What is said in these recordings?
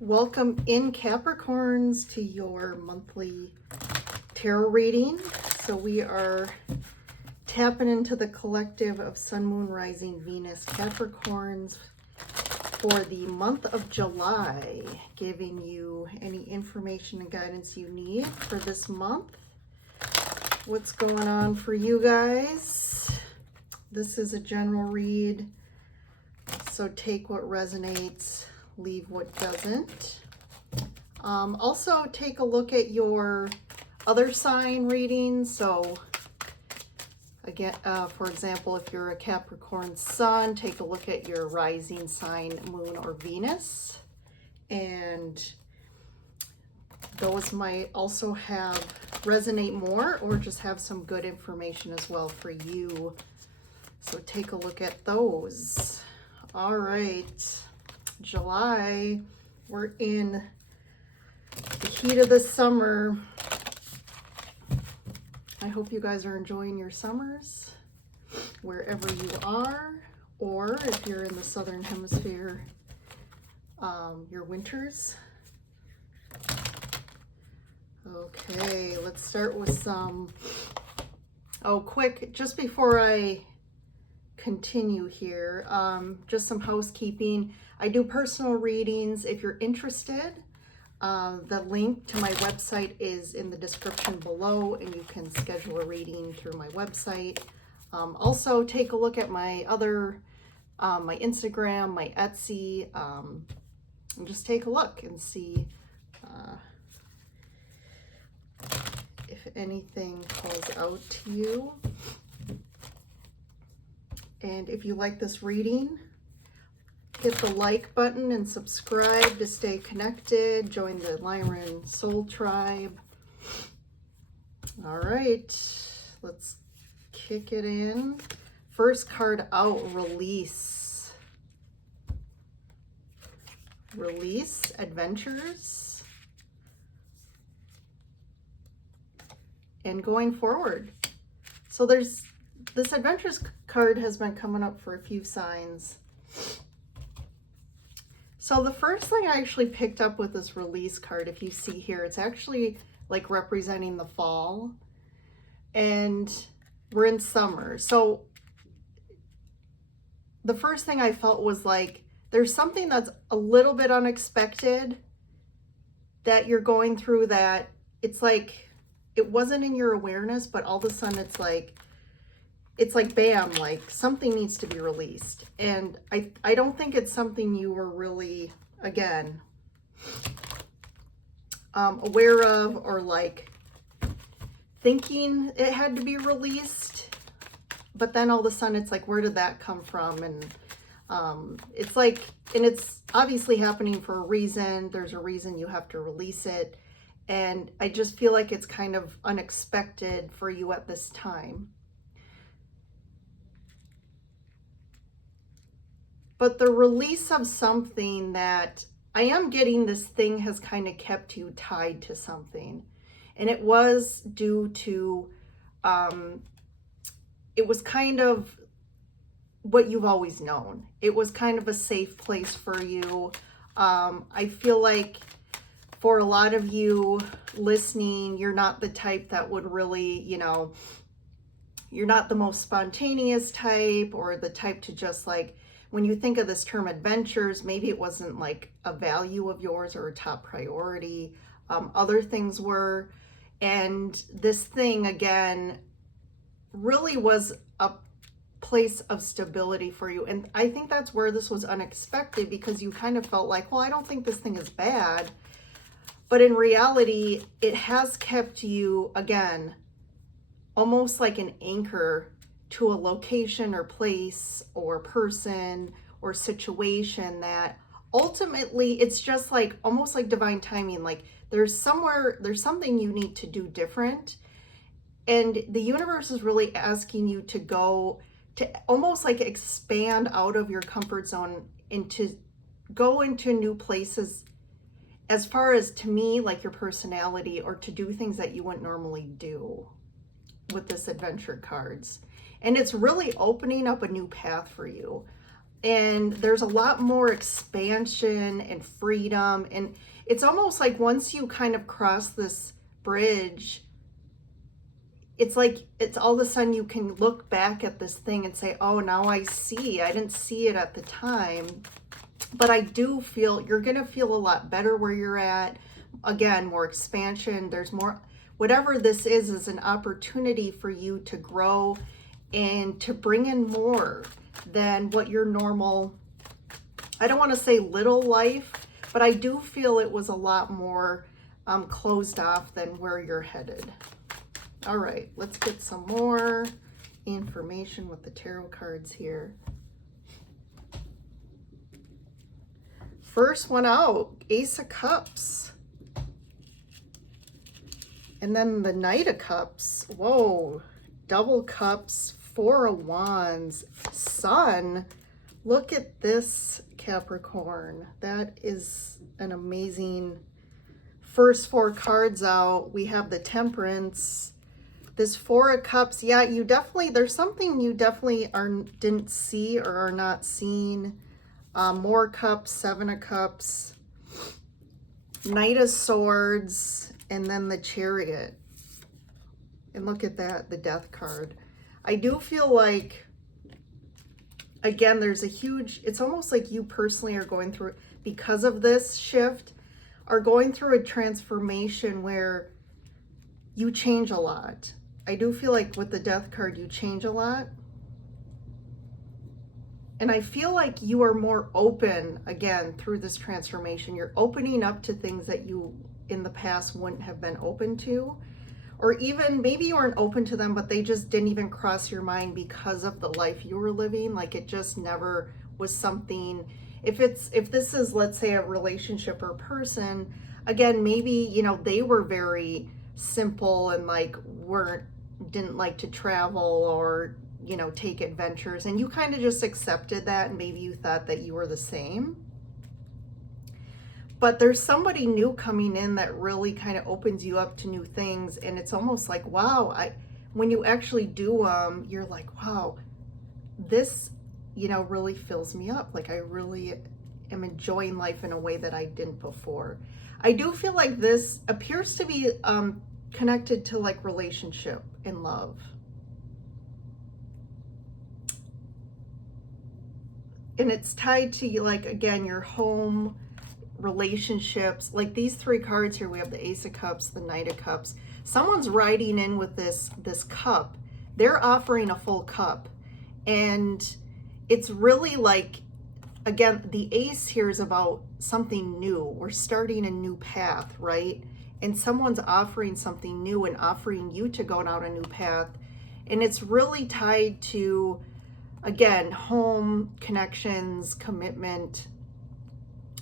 Welcome in, Capricorns, to your monthly tarot reading. So we are tapping into the collective of Sun, Moon, Rising, Venus, Capricorns for the month of July, giving you any information and guidance you need for this month. What's going on for you guys? This is a general read, so take what resonates, leave what doesn't. Also take a look at your other sign readings. So again, for example, if you're a Capricorn Sun, take a look at your rising sign, Moon, or Venus. And those might also resonate more or just have some good information as well for you. So take a look at those. All right. July, we're in the heat of the summer. I hope you guys are enjoying your summers wherever you are, or if you're in the southern hemisphere, your winters. Okay, let's start with some, quick, just before I continue here, just some housekeeping. I do personal readings. If you're interested, the link to my website is in the description below, and you can schedule a reading through my website. Also, take a look at my other, my Instagram, my Etsy, and just take a look and see if anything calls out to you. And if you like this reading, hit the like button and subscribe to stay connected. Join the Lyran Soul Tribe. All right, let's kick it in. First card out, release. Release, adventures, and going forward. So this adventures card has been coming up for a few signs. So the first thing I actually picked up with this release card, if you see here, it's actually like representing the fall, and we're in summer. So the first thing I felt was like, there's something that's a little bit unexpected that you're going through, that it's like, it wasn't in your awareness, but all of a sudden it's like bam, like something needs to be released. And I don't think it's something you were really, again, aware of, or like thinking it had to be released. But then all of a sudden it's like, where did that come from? And it's like, and it's obviously happening for a reason. There's a reason you have to release it. And I just feel like it's kind of unexpected for you at this time. But the release of something that I am getting, this thing has kind of kept you tied to something. And it was due to, it was kind of what you've always known. It was kind of a safe place for you. I feel like for a lot of you listening, you're not the type that would really, you're not the most spontaneous type, or the type to just like, when you think of this term adventures, maybe it wasn't like a value of yours or a top priority. Other things were. And this thing, again, really was a place of stability for you. And I think that's where this was unexpected, because you kind of felt like, well, I don't think this thing is bad. But in reality, it has kept you, again, almost like an anchor to a location or place or person or situation, that ultimately it's just like almost like divine timing. Like there's something you need to do different, and the universe is really asking you to go to almost like expand out of your comfort zone and to go into new places, as far as, to me, like your personality, or to do things that you wouldn't normally do with this adventure cards. And it's really opening up a new path for you. And there's a lot more expansion and freedom. And it's almost like once you kind of cross this bridge, it's like it's all of a sudden you can look back at this thing and say, oh, now I see. I didn't see it at the time. But I do feel you're going to feel a lot better where you're at. Again, more expansion. There's more, whatever this is an opportunity for you to grow and to bring in more than what your normal, I don't want to say little life, but I do feel it was a lot more closed off than where you're headed. All right, let's get some more information with the tarot cards here. First one out, Ace of Cups. And then the Knight of Cups. Whoa, double cups, Four of Wands, Sun. Look at this, Capricorn. That is an amazing first four cards out. We have the Temperance. This Four of Cups, yeah, you definitely, there's something you definitely didn't see or are not seeing. More Cups, Seven of Cups, Knight of Swords, and then the Chariot. And look at that, the Death card. I do feel like, again, there's a huge, it's almost like you personally are going through, because of this shift, are going through a transformation where you change a lot. I do feel like with the Death card, you change a lot. And I feel like you are more open, again, through this transformation. You're opening up to things that you in the past wouldn't have been open to. Or even maybe you weren't open to them, but they just didn't even cross your mind because of the life you were living. Like it just never was something. If this is, let's say, a relationship or person, again, maybe, you know, they were very simple and like didn't like to travel or, you know, take adventures, and you kind of just accepted that, and maybe you thought that you were the same. But there's somebody new coming in that really kind of opens you up to new things, and it's almost like, wow, when you actually do you're like, wow, this, you know, really fills me up. Like I really am enjoying life in a way that I didn't before. I do feel like this appears to be connected to like relationship and love. And it's tied to, like, again, your home, relationships. Like these three cards here, we have the Ace of Cups, the Knight of Cups. Someone's writing in with this cup. They're offering a full cup. And it's really like, again, the Ace here is about something new. We're starting a new path, right? And someone's offering something new and offering you to go down a new path. And it's really tied to, again, home, connections, commitment.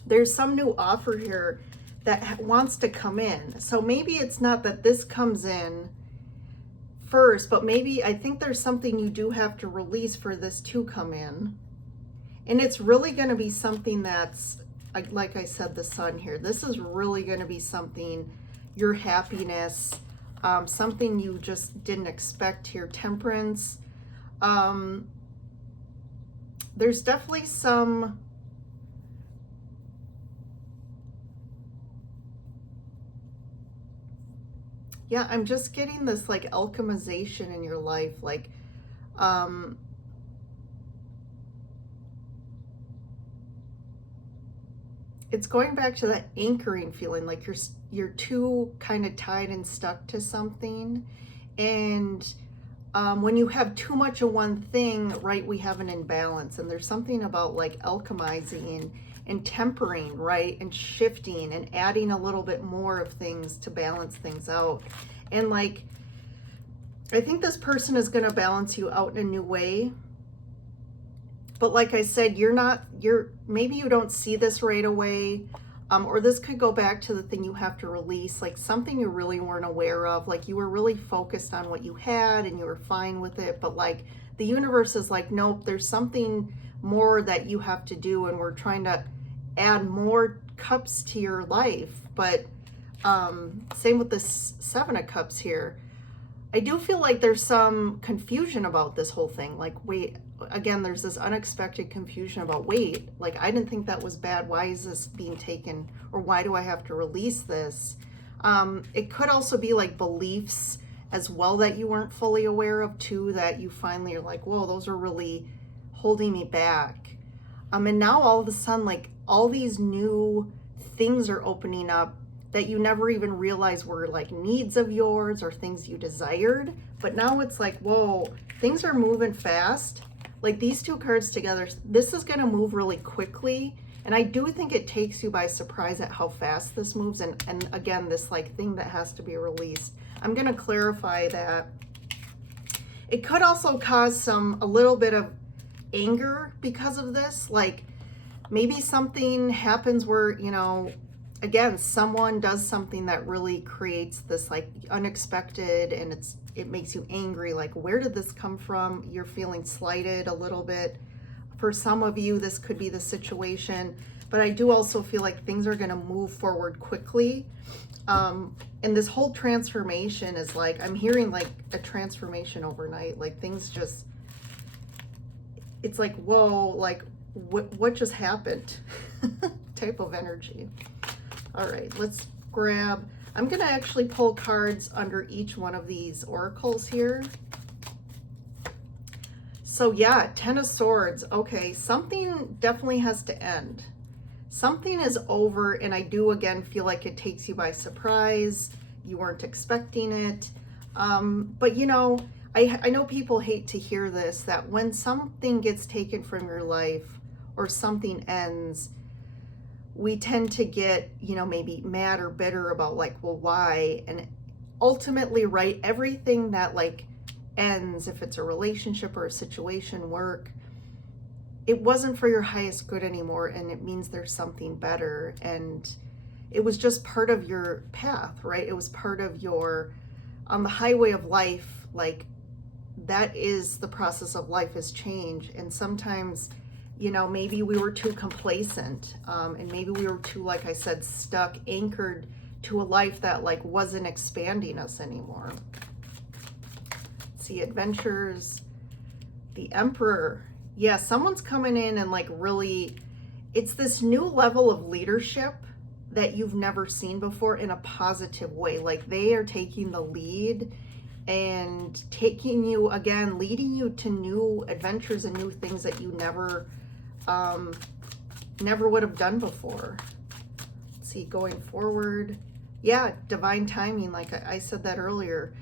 There's some new offer here that wants to come in. So maybe it's not that this comes in first, but maybe I think there's something you do have to release for this to come in. And it's really going to be something that's, like I said, the Sun here. This is really going to be something, your happiness, something you just didn't expect here. Temperance. There's definitely some, yeah, I'm just getting this like alchemization in your life. Like, it's going back to that anchoring feeling, like you're too kind of tied and stuck to something. And when you have too much of one thing, right, we have an imbalance. And there's something about like alchemizing and tempering, right, and shifting and adding a little bit more of things to balance things out. And like, I think this person is going to balance you out in a new way. But like I said, maybe you don't see this right away. Or this could go back to the thing you have to release, like something you really weren't aware of. Like you were really focused on what you had and you were fine with it. But like the universe is like, nope, there's something more that you have to do. And we're trying to add more cups to your life. But same with the Seven of Cups here. I do feel like there's some confusion about this whole thing. Like, wait, again, there's this unexpected confusion about, wait, like, I didn't think that was bad. Why is this being taken? Or why do I have to release this? It could also be like beliefs as well that you weren't fully aware of too, that you finally are like, whoa, those are really holding me back. And now all of a sudden, like, all these new things are opening up that you never even realized were like needs of yours or things you desired. But now it's like, whoa, things are moving fast. Like, these two cards together, this is going to move really quickly. And I do think it takes you by surprise at how fast this moves. And again, this like thing that has to be released. I'm going to clarify that. It could also cause a little bit of anger because of this. Like, maybe something happens where, you know, again, someone does something that really creates this like unexpected, and it makes you angry. Like, where did this come from? You're feeling slighted a little bit. For some of you, this could be the situation, but I do also feel like things are going to move forward quickly. And this whole transformation is like, I'm hearing like a transformation overnight. Like, things just, it's like, whoa, like what just happened? Type of energy. All right, let's grab, I'm going to actually pull cards under each one of these oracles here. So yeah, Ten of Swords. Okay, something definitely has to end. Something is over, and I do again feel like it takes you by surprise. You weren't expecting it. But you know, I know people hate to hear this, that when something gets taken from your life or something ends, we tend to get, you know, maybe mad or bitter about like, well, why? And ultimately, right, everything that like ends, if it's a relationship or a situation, work, it wasn't for your highest good anymore, and it means there's something better. And it was just part of your path, right? It was part of your, on the highway of life, like, that is the process of life, is change. And sometimes, you know, maybe we were too complacent, and maybe we were too, like I said, stuck, anchored to a life that like wasn't expanding us anymore. See, adventures, the Emperor. Yeah, someone's coming in and like really, it's this new level of leadership that you've never seen before in a positive way. Like, they are taking the lead and taking you, again, leading you to new adventures and new things that you never would have done before. Let's see, going forward. Yeah, divine timing, like I said that earlier.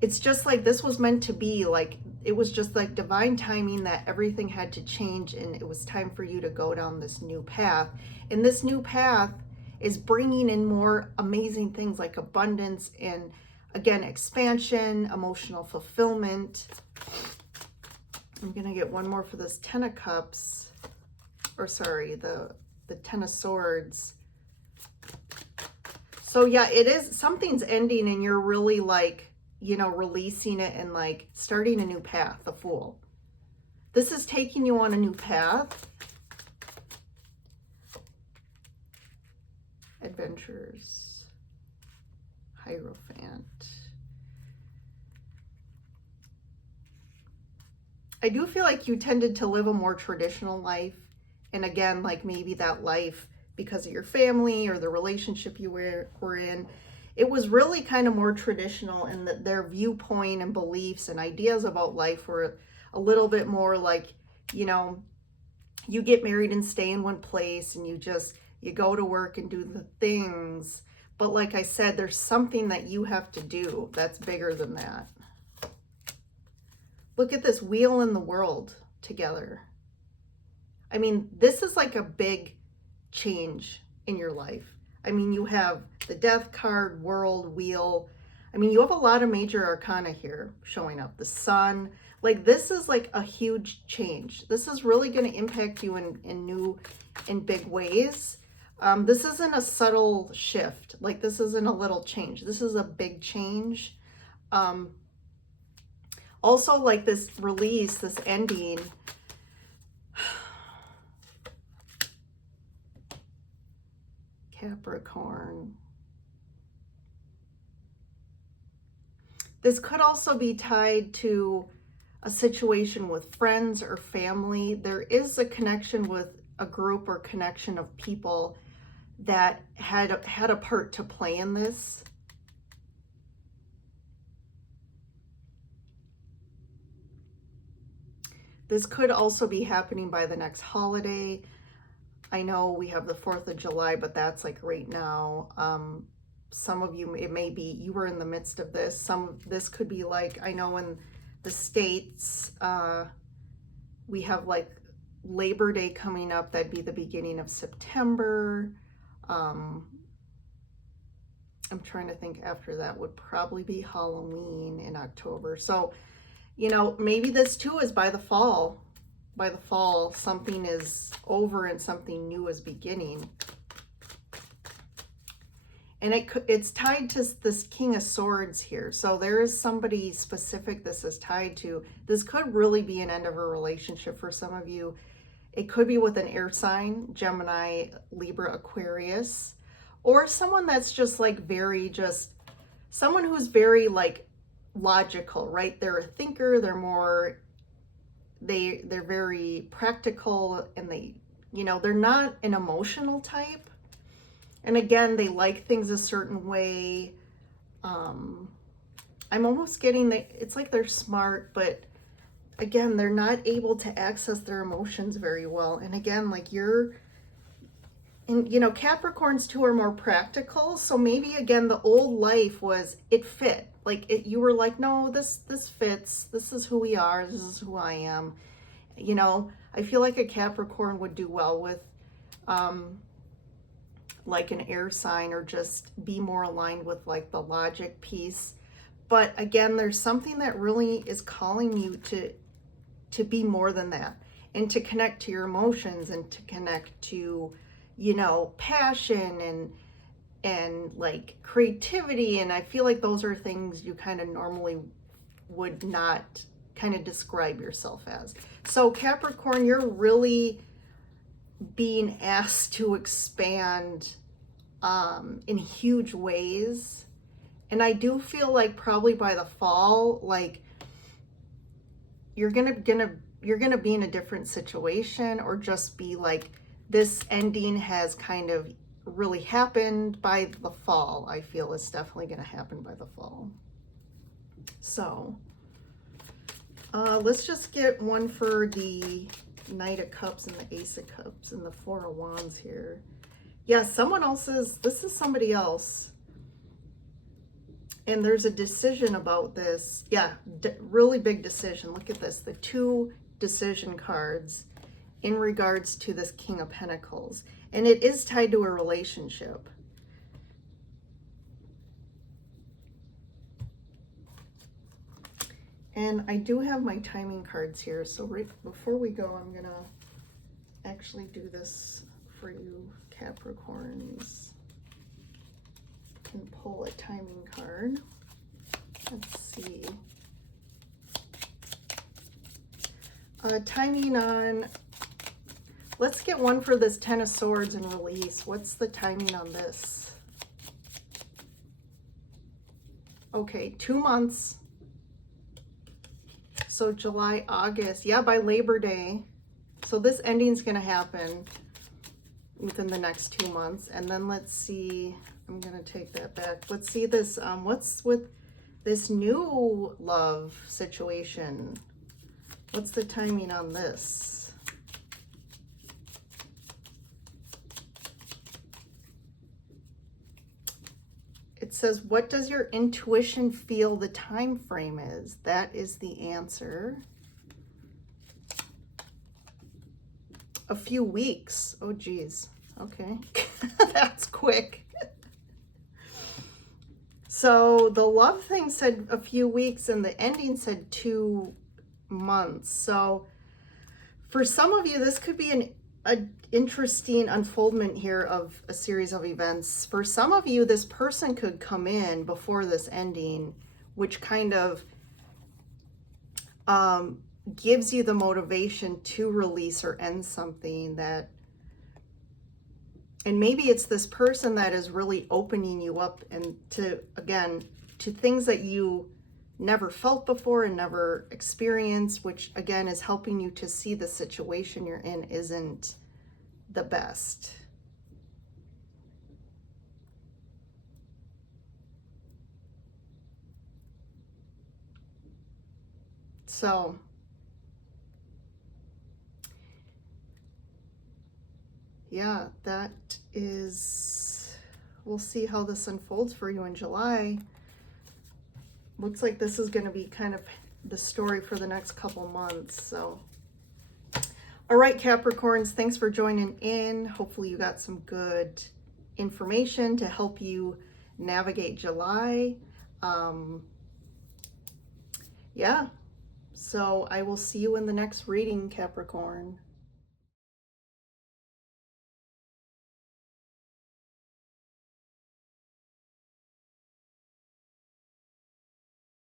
It's just like this was meant to be, like, it was just like divine timing that everything had to change, and it was time for you to go down this new path. And this new path is bringing in more amazing things like abundance and, again, expansion, emotional fulfillment. I'm going to get one more for this Ten of Cups, or sorry, the Ten of Swords. So yeah, it is, something's ending and you're really like, you know, releasing it and like starting a new path, the Fool. This is taking you on a new path. Adventures. Hierophant. I do feel like you tended to live a more traditional life. And again, like maybe that life, because of your family or the relationship you were in, it was really kind of more traditional, and that their viewpoint and beliefs and ideas about life were a little bit more like, you know, you get married and stay in one place, and you go to work and do the things. But like I said, there's something that you have to do that's bigger than that. Look at this wheel in the world together. I mean, this is like a big change in your life. I mean, you have the Death card, world, wheel. I mean, you have a lot of major arcana here showing up. The Sun. Like, this is like a huge change. This is really going to impact you in new and big ways. This isn't a subtle shift. Like, this isn't a little change. This is a big change. Also, like this release, this ending. Capricorn. This could also be tied to a situation with friends or family. There is a connection with a group or connection of people that had a part to play in this. This could also be happening by the next holiday. I know we have the 4th of July, but that's like right now. Some of you, it may be, you were in the midst of this. Some of this could be like, I know in the States, we have like Labor Day coming up. That'd be the beginning of September. I'm trying to think, after that would probably be Halloween in October. So, you know, maybe this too is by the fall. By the fall, something is over and something new is beginning. And it's tied to this King of Swords here. So there is somebody specific this is tied to. This could really be an end of a relationship for some of you. It could be with an air sign, Gemini, Libra, Aquarius, or someone that's just like someone who's very like logical, right? They're a thinker, they're very practical, and they're not an emotional type. And again, they like things a certain way. I'm almost getting it's like they're smart, but again, they're not able to access their emotions very well. And again, like Capricorns too are more practical. So maybe again, the old life it fit. Like you were like, no, this fits. This is who we are. This is who I am. I feel like a Capricorn would do well with like an air sign, or just be more aligned with like the logic piece. But again, there's something that really is calling you to be more than that, and to connect to your emotions, and to connect to, passion and like creativity. And I feel like those are things you kind of normally would not kind of describe yourself as. So Capricorn, you're really being asked to expand in huge ways. And I do feel like probably by the fall, like you're gonna be in a different situation, or just be like, this ending has kind of really happened by the fall. I feel it's definitely gonna happen by the fall. So let's just get one for the Knight of Cups and the Ace of Cups and the Four of Wands here. Yeah, this is somebody else. And there's a decision about this. Yeah, really big decision. Look at this, the 2 decision cards in regards to this King of Pentacles. And it is tied to a relationship. And I do have my timing cards here. So right before we go, I'm going to actually do this for you, Capricorns. And pull a timing card. Let's see. Timing on, let's get one for this 10 of Swords and release. What's the timing on this? Okay, 2 months. So July, August, yeah, by Labor Day. So this ending is going to happen within the next 2 months. And then let's see, I'm going to take that back. Let's see this, what's with this new love situation? What's the timing on this? It says, what does your intuition feel the time frame is? That is the answer. A few weeks. Oh, geez. Okay. That's quick. So the love thing said a few weeks, and the ending said 2 months. So for some of you, this could be an interesting unfoldment here of a series of events. For some of you, this person could come in before this ending, which kind of gives you the motivation to release or end something that, and maybe it's this person that is really opening you up and to things that you never felt before and never experienced, which again is helping you to see the situation you're in isn't the best. So yeah, that is, we'll see how this unfolds for you in July. Looks like this is going to be kind of the story for the next couple months. So, all right, Capricorns, thanks for joining in. Hopefully you got some good information to help you navigate July. Yeah, so I will see you in the next reading, Capricorn.